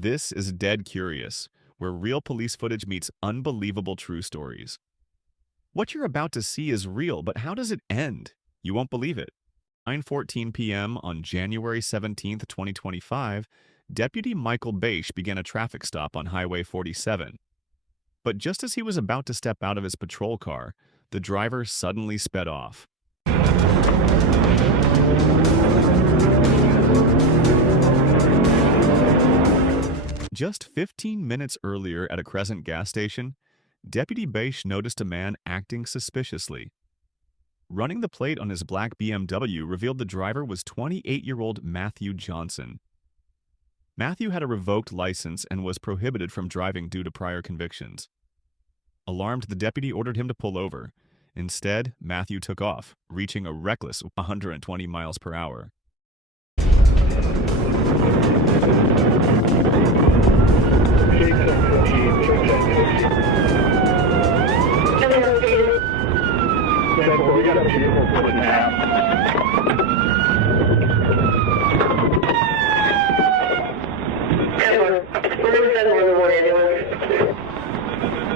This is Dead Curious, where real police footage meets unbelievable true stories. What you're about to see is real, but how does it end? You won't believe it. 9:14 p.m. on January 17th, 2025, Deputy Michael Beisch began a traffic stop on Highway 47. But just as he was about to step out of his patrol car, the driver suddenly sped off. Just 15 minutes earlier at a Crescent gas station, Deputy Beisch noticed a man acting suspiciously. Running the plate on his black BMW revealed the driver was 28-year-old Matthew Johnson. Matthew had a revoked license and was prohibited from driving due to prior convictions. Alarmed, the deputy ordered him to pull over. Instead, Matthew took off, reaching a reckless 120 miles per hour. We got a vehicle pulling now.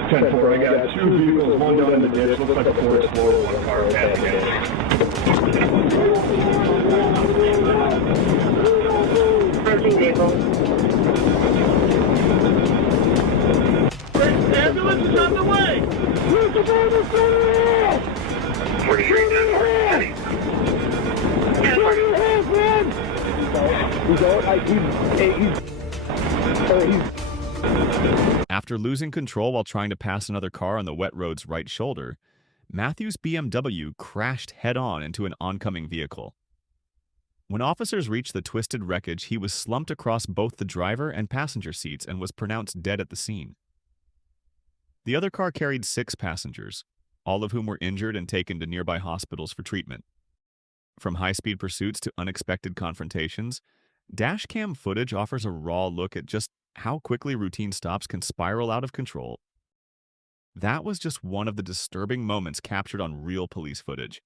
10-4, I got two vehicles, one down in the ditch, looks like a Ford Explorer, one car passing it. Ambulance is on the way! Where's the border for? Pretty sure he's After losing control while trying to pass another car on the wet road's right shoulder, Matthew's BMW crashed head-on into an oncoming vehicle. When officers reached the twisted wreckage, he was slumped across both the driver and passenger seats and was pronounced dead at the scene. The other car carried 6 passengers, all of whom were injured and taken to nearby hospitals for treatment. From high-speed pursuits to unexpected confrontations, dashcam footage offers a raw look at just how quickly routine stops can spiral out of control. That was just one of the disturbing moments captured on real police footage.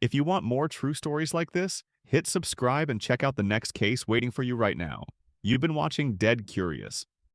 If you want more true stories like this, hit subscribe and check out the next case waiting for you right now. You've been watching Dead Curious.